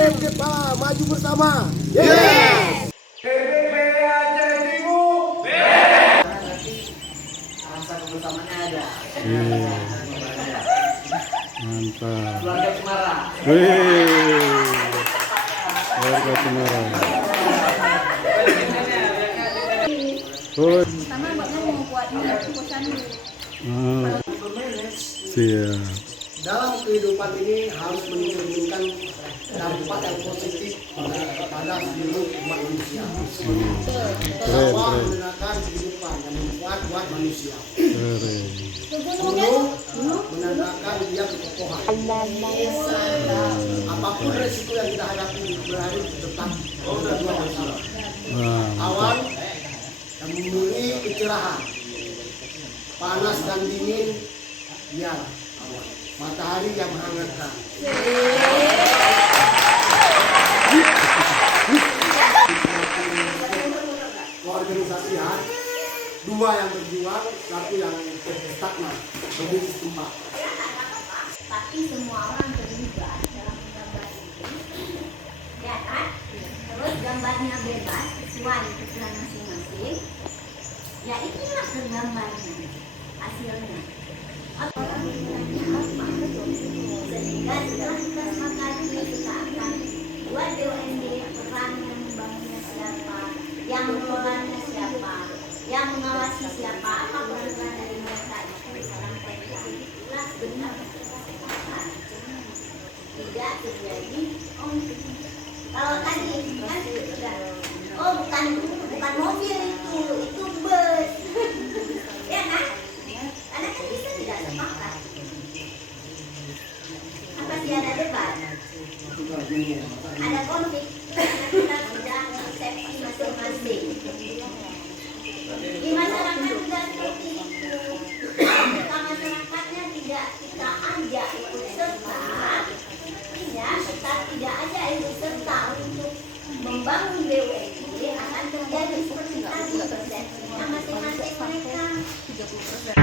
Oke, Pak, maju bersama. Yes. Rasa kebersamaannya ada. Mantap. Keluarga Cemara. Keluarga Cemara. Pertama buatnya mau buat kosan dulu. Siap. Dalam kehidupan ini harus mencerminkan dampak yang positif pada seluruh umat manusia. Keren, Bahwa keren. menggunakan kehidupan yang bermanfaat buat manusia. Keren. Gunung menandakan dia kekokohan. Apapun resiko yang kita hadapi berharus tetap berdua bersama. Wah, Awan yang memberi kecerahan, panas dan dingin, ya awan. Matahari yang menghangatkan. Keorganisasian, dua yang berjuang, satu yang stagnan, berdiri setempat. Tapi semua orang terlibat dalam gambar ini, ya kan? Terus gambarnya bebas sesuai kebutuhan masing-masing. Ya itulah gambarnya hasilnya. Orang bertanya apa? Sehingga setelah kita sepakati kita akan buat BUMD peran yang membangunnya siapa, yang mengelolanya siapa, yang mengawasi siapa, apa peran dari mereka itu disampaikan. Itulah benar tidak terjadi. Kalau tadi kan sudah, bukan mobil itu bus, ya kan? Karena kan kita tidak sepakat. Apa sih ada debat? Ada konflik karena kita sudah persepsi masing-masing. Di masyarakat tidak seperti itu. Jika masyarakatnya tidak kita ajak ikut serta, ya kita tidak ajak ikut serta untuk membangun BUMD, akan terjadi seperti tadi persepsinya masing-masing mereka.